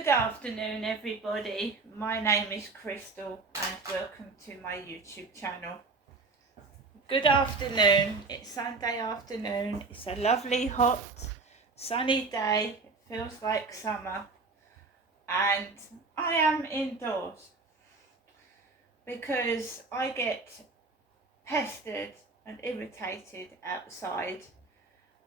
Good afternoon, everybody. My name is Crystal, and welcome to my YouTube channel. Good afternoon. It's Sunday afternoon. It's a lovely, hot, sunny day. It feels like summer, and I am indoors because I get pestered and irritated outside.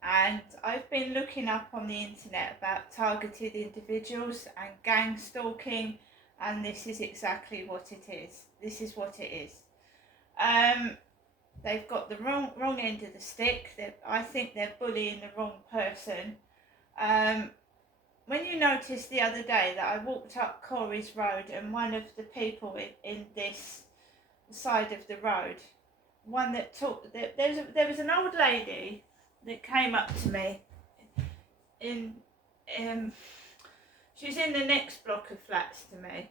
And I've been looking up on the internet about targeted individuals and gang stalking, and this is exactly what it is. This is what it is. They've got the wrong end of the stick. I think they're bullying the wrong person. When you noticed the other day that I walked up Corey's Road, and one of the people in this side of the road, one that took, there was an old lady that came up to me she's in the next block of flats to me,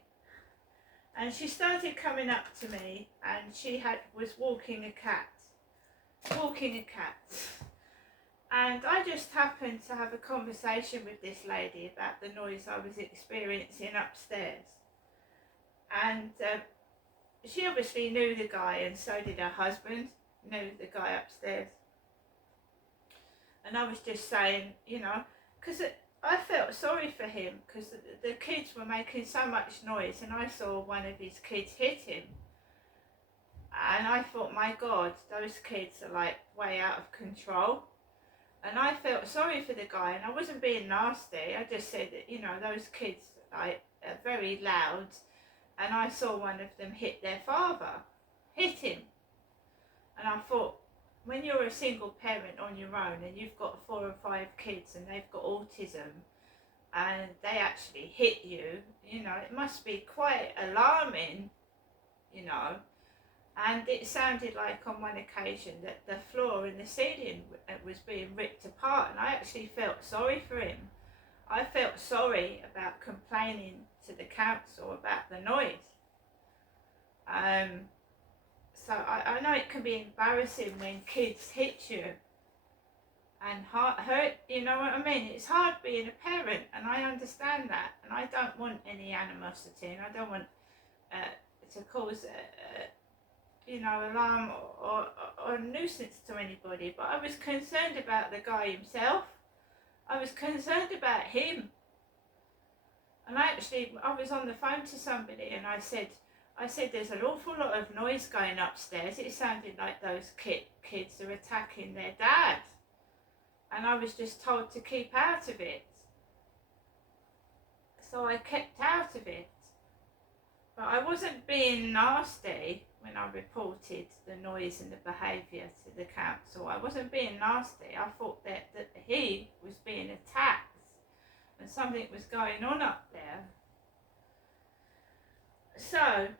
and she started coming up to me, and she was walking a cat, and I just happened to have a conversation with this lady about the noise I was experiencing upstairs, and she obviously knew the guy, and so did her husband, knew the guy upstairs. And I was just saying, because I felt sorry for him, because the kids were making so much noise, and I saw one of his kids hit him. And I thought, my God, those kids are like way out of control. And I felt sorry for the guy, and I wasn't being nasty. I just said that, those kids are very loud, and I saw one of them hit their father, hit him. And I thought, when you're a single parent on your own and you've got 4 or 5 kids and they've got autism and they actually hit you, it must be quite alarming, And it sounded like on one occasion that the floor and the ceiling was being ripped apart, and I actually felt sorry for him. I felt sorry about complaining to the council about the noise. So I know it can be embarrassing when kids hit you and hurt, you know what I mean? It's hard being a parent, and I understand that, and I don't want any animosity, and I don't want to cause alarm or nuisance to anybody, but I was concerned about the guy himself. I was concerned about him, and I was on the phone to somebody, and I said, there's an awful lot of noise going upstairs. It sounded like those kids are attacking their dad. And I was just told to keep out of it. So I kept out of it. But I wasn't being nasty when I reported the noise and the behaviour to the council. I wasn't being nasty. I thought that he was being attacked and something was going on up there. So,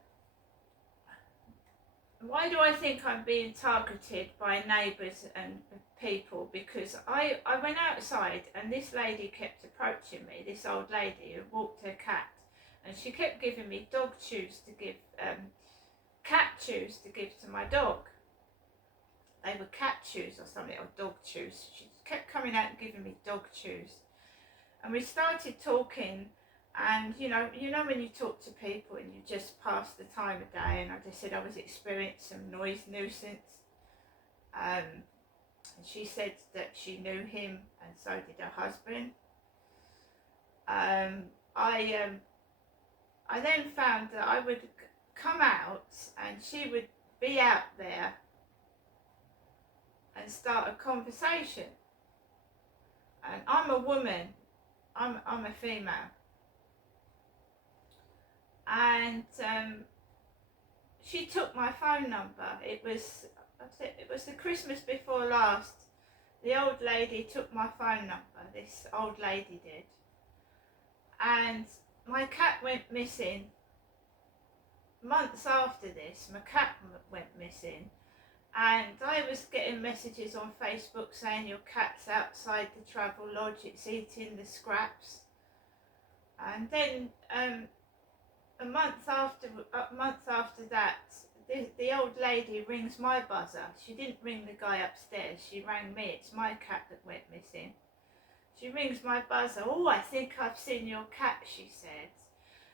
why do I think I'm being targeted by neighbours and people? Because I went outside and this lady kept approaching me, this old lady who walked her cat, and she kept giving me dog chews to give, cat chews to give to my dog. They were cat chews or something, or dog chews. She kept coming out and giving me dog chews. And we started talking. And you know when you talk to people and you just pass the time of day, and I just said I was experiencing some noise nuisance. And she said that she knew him, and so did her husband. I then found that I would come out and she would be out there and start a conversation. And I'm a woman, I'm a female. And she took my phone number. It was the Christmas before last. The old lady took my phone number. This old lady did. And my cat went missing. Months after this, my cat went missing. And I was getting messages on Facebook saying your cat's outside the travel lodge. It's eating the scraps. And then a month after that, the old lady rings my buzzer. She didn't ring the guy upstairs, she rang me. It's my cat that went missing. She rings my buzzer. "Oh, I think I've seen your cat," she said.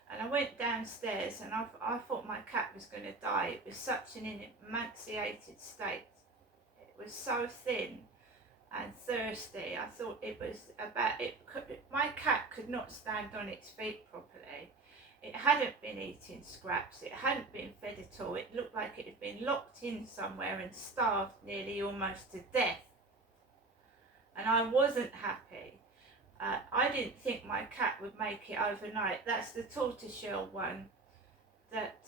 And I went downstairs, and I thought my cat was going to die. It was such an emaciated state. It was so thin and thirsty. I thought it was about it. My cat could not stand on its feet properly. It hadn't been eating scraps. It hadn't been fed at all. It looked like it had been locked in somewhere and starved nearly almost to death. And I wasn't happy. I didn't think my cat would make it overnight. That's the tortoiseshell one. That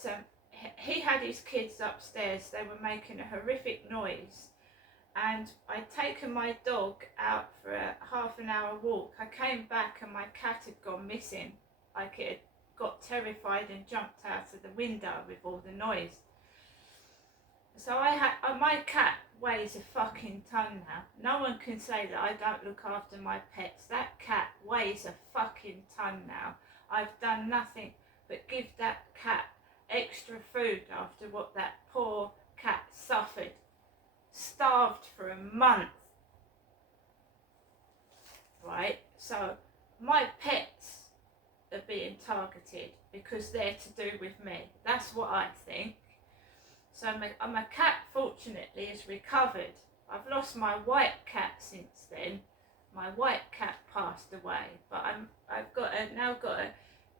he had his kids upstairs. They were making a horrific noise. And I'd taken my dog out for a half an hour walk. I came back and my cat had gone missing. Like it had got terrified and jumped out of the window with all the noise. So my cat weighs a fucking ton now. No one can say that I don't look after my pets. That cat weighs a fucking ton now. I've done nothing but give that cat extra food after what that poor cat suffered. Starved for a month. Right? So my pets are being targeted because they're to do with me. That's what I think. So my cat fortunately has recovered. I've lost my white cat since then. My white cat passed away, but I've now got a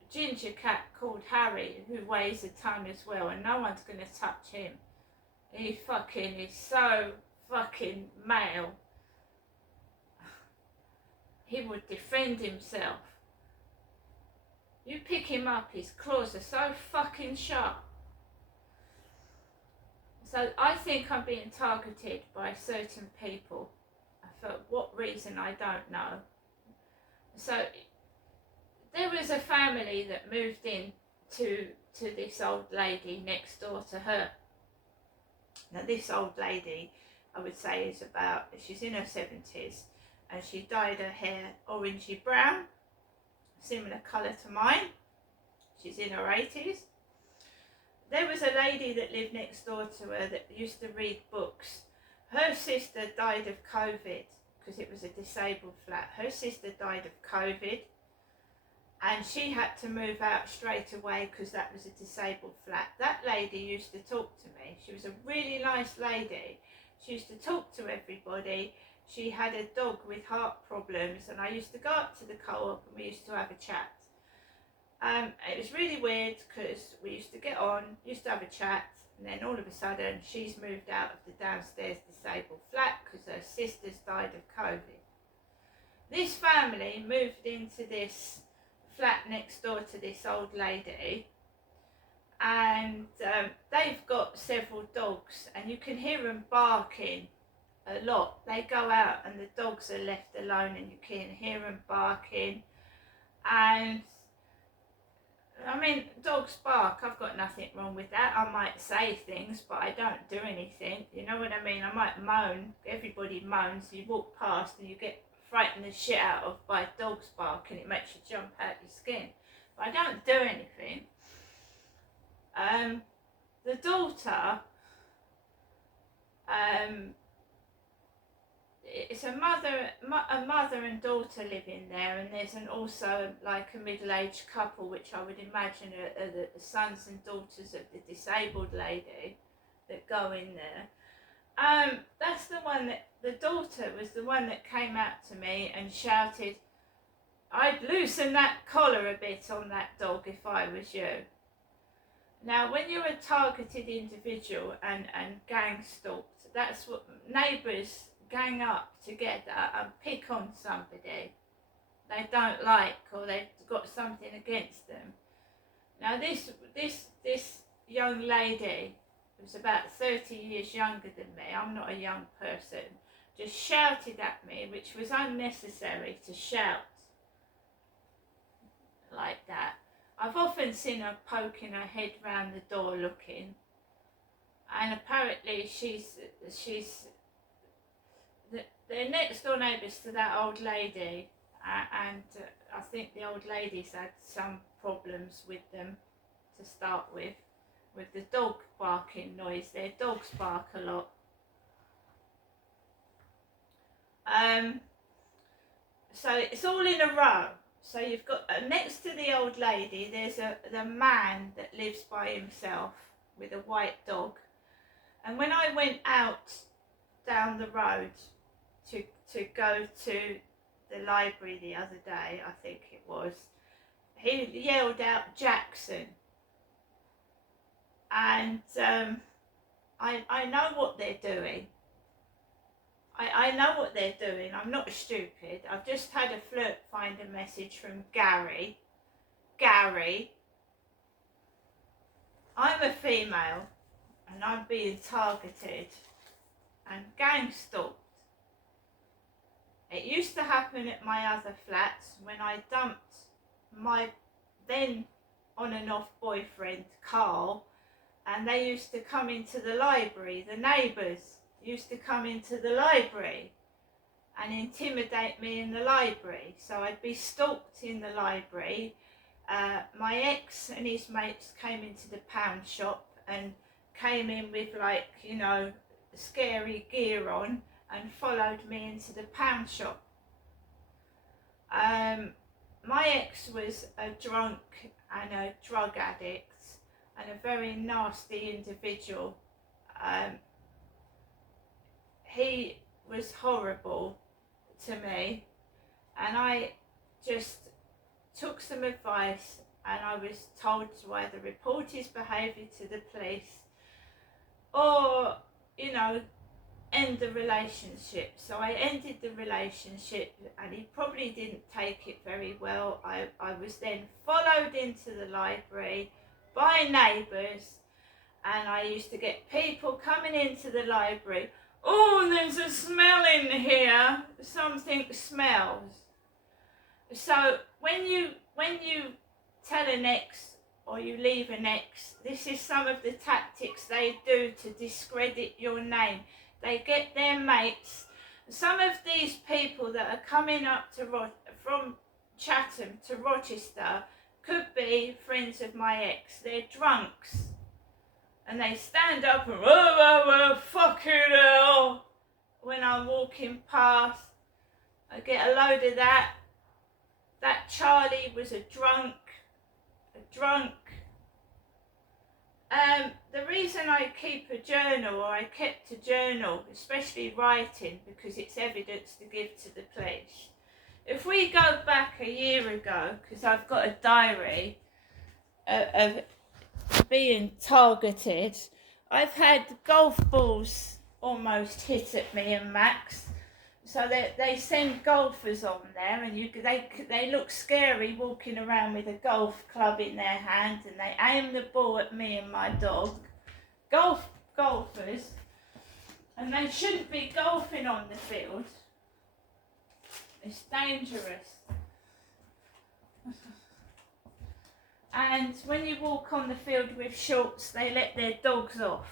ginger cat called Harry who weighs a ton as well, and no one's going to touch him. He fucking is so fucking male. He would defend himself. You pick him up, his claws are so fucking sharp. So I think I'm being targeted by certain people. For what reason, I don't know. So there was a family that moved in to this old lady next door to her. Now this old lady, I would say, she's in her 70s, and she dyed her hair orangey brown, similar colour to mine. She's in her 80s. There was a lady that lived next door to her that used to read books. Her sister died of COVID because it was a disabled flat. Her sister died of COVID, and she had to move out straight away because that was a disabled flat. That lady used to talk to me. She was a really nice lady. She used to talk to everybody. She had a dog with heart problems, and I used to go up to the co-op and we used to have a chat. It was really weird because we used to get on, used to have a chat, and then all of a sudden she's moved out of the downstairs disabled flat because her sister's died of COVID. This family moved into this flat next door to this old lady, and they've got several dogs, and you can hear them barking a lot. They go out and the dogs are left alone, and you can hear them barking. And I mean, dogs bark, I've got nothing wrong with that. I might say things, but I don't do anything. You know what I mean? I might moan. Everybody moans. You walk past and you get frightened the shit out of by dogs barking. It makes you jump out your skin. But I don't do anything. The daughter, it's a mother and daughter living there, and there's also like a middle-aged couple, which I would imagine are the sons and daughters of the disabled lady that go in there. That's the one that, the daughter was the one that came out to me and shouted, "I'd loosen that collar a bit on that dog if I was you." Now, when you're a targeted individual and gang stalked, that's what neighbours gang up together and pick on somebody they don't like or they've got something against them. Now this young lady, who's about 30 years younger than me, I'm not a young person, just shouted at me, which was unnecessary to shout like that. I've often seen her poking her head round the door looking, and apparently they're next door neighbours to that old lady, and I think the old lady's had some problems with them to start with the dog barking noise. Their dogs bark a lot. So it's all in a row. So you've got next to the old lady, there's the man that lives by himself with a white dog. And when I went out down the road to go to the library the other day, I think it was, he yelled out Jackson. And I know what they're doing. I know what they're doing. I'm not stupid. I've just had a flirt finder message from Gary. Gary, I'm a female and I'm being targeted and gang stalked. It used to happen at my other flats when I dumped my then on and off boyfriend, Carl, and they used to come into the library. The neighbours used to come into the library and intimidate me in the library. So I'd be stalked in the library. My ex and his mates came into the pound shop and came in with, like, you know, scary gear on and followed me into the pound shop. My ex was a drunk and a drug addict and a very nasty individual. He was horrible to me, and I just took some advice, and I was told to either report his behaviour to the police or, you know, end the relationship. So I ended the relationship, and he probably didn't take it very well. I was then followed into the library by neighbours, and I used to get people coming into the library. Oh, there's a smell in here. Something smells. So when you tell an ex or you leave an ex, this is some of the tactics they do to discredit your name. They get their mates. Some of these people that are coming up to from Chatham to Rochester could be friends of my ex. They're drunks. And they stand up and, oh, fucking hell, when I'm walking past. I get a load of that. That Charlie was a drunk. The reason I keep a journal, or I kept a journal, especially writing, because it's evidence to give to the police. If we go back a year ago, because I've got a diary of being targeted, I've had golf balls almost hit at me and Max. So they send golfers on there, and they look scary walking around with a golf club in their hand, and they aim the ball at me and my dog. Golfers, and they shouldn't be golfing on the field. It's dangerous. And when you walk on the field with shorts, they let their dogs off.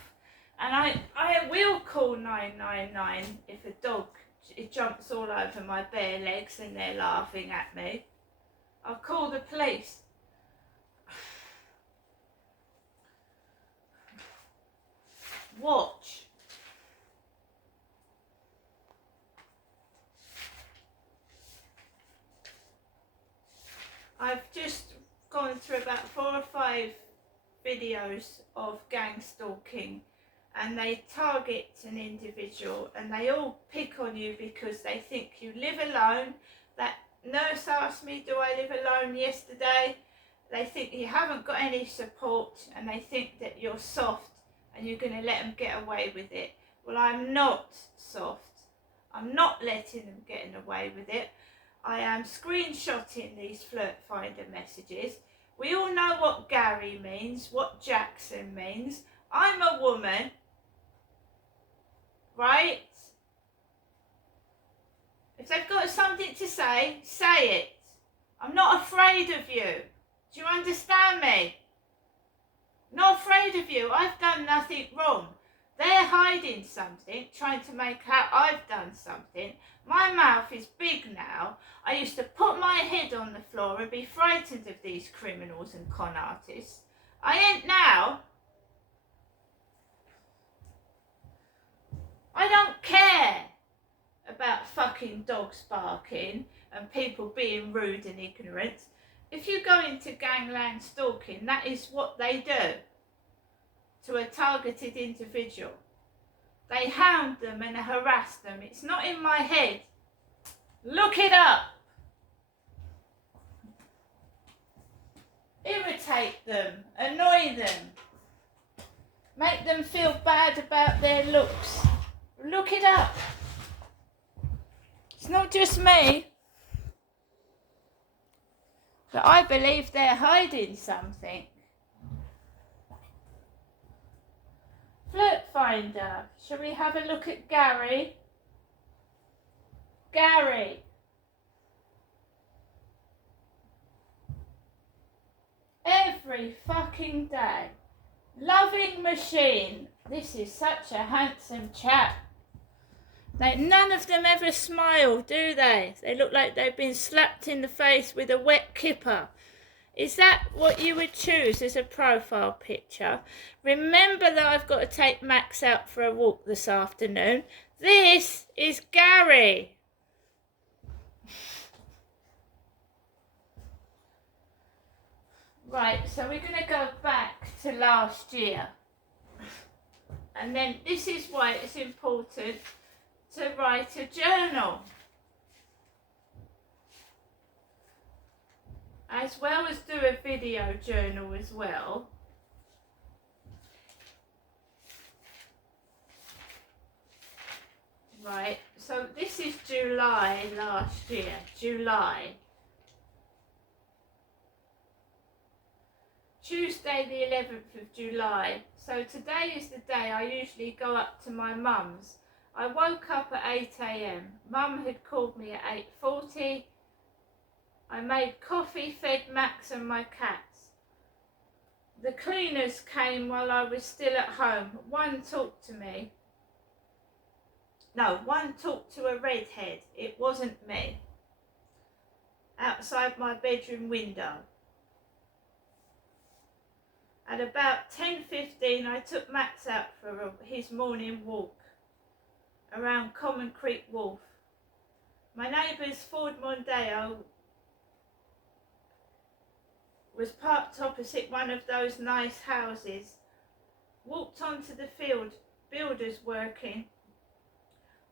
And I will call 999 if a dog jumps all over my bare legs and they're laughing at me. I'll call the police. Watch. I've just gone through about 4 or 5 videos of gang stalking, and they target an individual and they all pick on you because they think you live alone. That nurse asked me, do I live alone yesterday? They think you haven't got any support, and they think that you're soft and you're going to let them get away with it. Well, I'm not soft. I'm not letting them get away with it. I am screenshotting these flirt finder messages. We all know what Gary means, what Jackson means. I'm a woman, right? If they've got something to say, say it. I'm not afraid of you. Do you understand me? Not afraid of you. I've done nothing wrong. They're hiding something, trying to make out I've done something. My mouth is big now. I used to put my head on the floor and be frightened of these criminals and con artists. I ain't now. I don't care. about fucking dogs barking and people being rude and ignorant. If you go into gangland stalking, that is what they do to a targeted individual. They hound them and harass them. It's not in my head. Look it up. Irritate them, annoy them, make them feel bad about their looks. Look it up. It's not just me. But I believe they're hiding something. Flirt Finder. Shall we have a look at Gary? Gary. Every fucking day. Loving machine. This is such a handsome chap. None of them ever smile, do they? They look like they've been slapped in the face with a wet kipper. Is that what you would choose as a profile picture? Remember that I've got to take Max out for a walk this afternoon. This is Gary. Right, so we're going to go back to last year. And then this is why it's important to write a journal. As well as do a video journal as well. Right, so this is July last year, July. Tuesday the 11th of July. So today is the day I usually go up to my mum's. I woke up at 8 a.m. Mum had called me at 8:40. I made coffee, fed Max and my cats. The cleaners came while I was still at home. One talked to me. No, one talked to a redhead. It wasn't me. Outside my bedroom window. At about 10:15, I took Max out for his morning walk around Common Creek Wharf. My neighbour's Ford Mondeo was parked opposite one of those nice houses. Walked onto the field, builders working.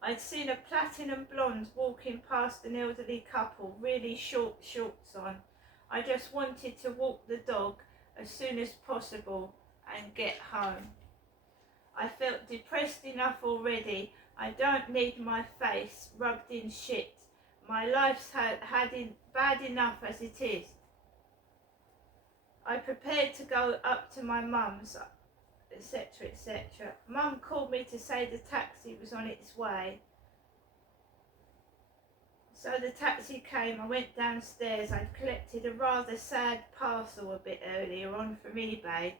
I'd seen a platinum blonde walking past an elderly couple, really short shorts on. I just wanted to walk the dog as soon as possible and get home. I felt depressed enough already. I don't need my face rubbed in shit. My life's bad enough as it is. I prepared to go up to my mum's, etc., etc. Mum called me to say the taxi was on its way. So the taxi came, I went downstairs. I'd collected a rather sad parcel a bit earlier on from eBay.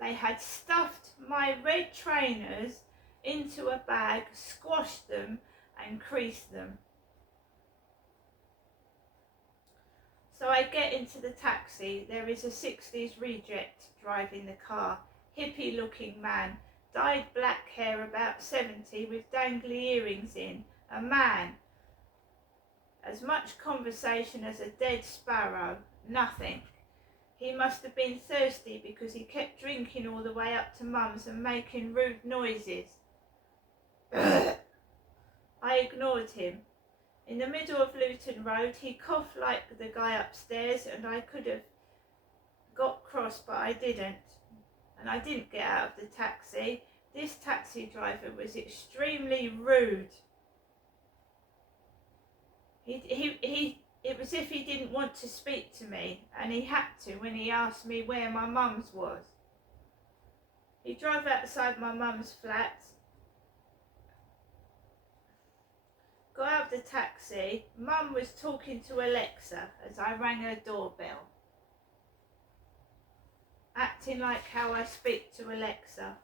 They had stuffed my red trainers into a bag, squashed them and creased them. So I get into the taxi. There is a 60s reject driving the car. Hippie looking man, dyed black hair, about 70, with dangly earrings in. A man. As much conversation as a dead sparrow. Nothing. He must have been thirsty because he kept drinking all the way up to Mum's and making rude noises. I ignored him. In the middle of Luton Road, he coughed like the guy upstairs, and I could have got cross, but I didn't. And I didn't get out of the taxi. This taxi driver was extremely rude. It was as if he didn't want to speak to me, and he had to when he asked me where my mum's was. He drove outside my mum's flat, got out of the taxi. Mum was talking to Alexa as I rang her doorbell, acting like how I speak to Alexa.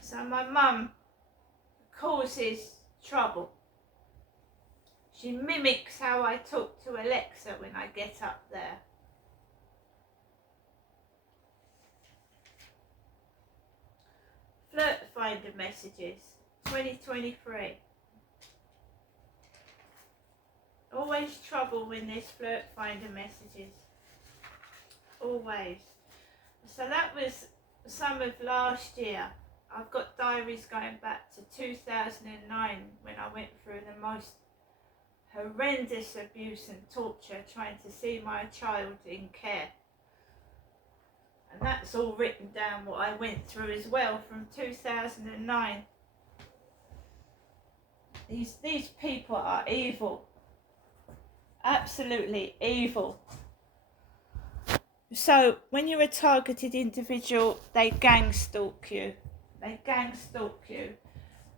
So my mum causes trouble. She mimics how I talk to Alexa when I get up there. finder messages. 2023. Always trouble when there's flirt finder messages. Always. So that was some of last year. I've got diaries going back to 2009 when I went through the most horrendous abuse and torture trying to see my child in care. And that's all written down what I went through as well from 2009. These people are evil. Absolutely evil. So when you're a targeted individual, they gang stalk you. They gang stalk you.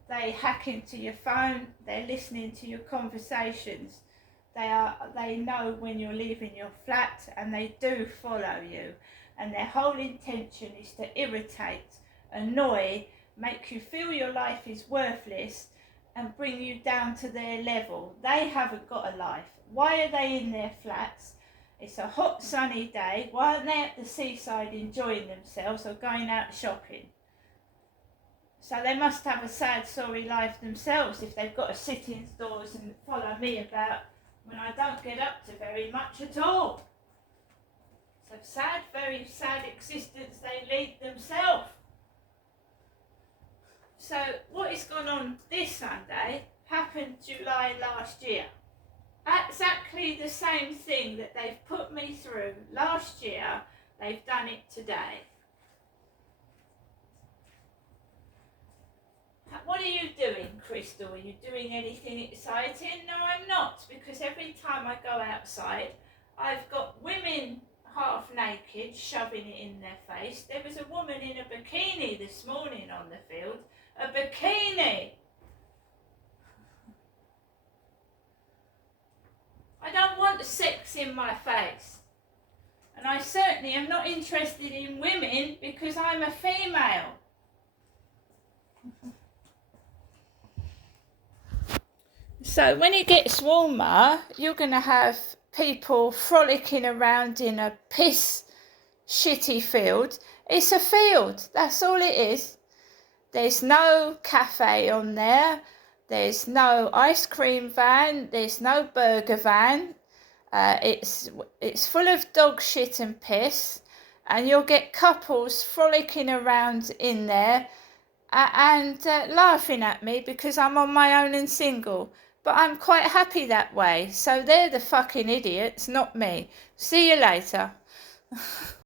They hack into your phone. They're listening to your conversations. They know when you're leaving your flat, and they do follow you. And their whole intention is to irritate, annoy, make you feel your life is worthless, and bring you down to their level. They haven't got a life. Why are they in their flats? It's a hot sunny day. Why aren't they at the seaside enjoying themselves or going out shopping? So they must have a sad, sorry life themselves if they've got to sit indoors and follow me about when I don't get up to very much at all. It's a sad, very sad existence they lead themselves. So what is going on this Sunday happened July last year. Exactly the same thing that they've put me through last year, they've done it today. What are you doing, Crystal? Are you doing anything exciting? No, I'm not, because every time I go outside, I've got women half naked shoving it in their face. There was a woman in a bikini this morning on the field. A bikini! I don't want sex in my face. And I certainly am not interested in women because I'm a female. So when it gets warmer, you're going to have people frolicking around in a piss shitty field. It's a field, that's all it is. There's no cafe on there. There's no ice cream van. There's no burger van. It's full of dog shit and piss. And you'll get couples frolicking around in there and laughing at me because I'm on my own and single. But I'm quite happy that way. So they're the fucking idiots, not me. See you later.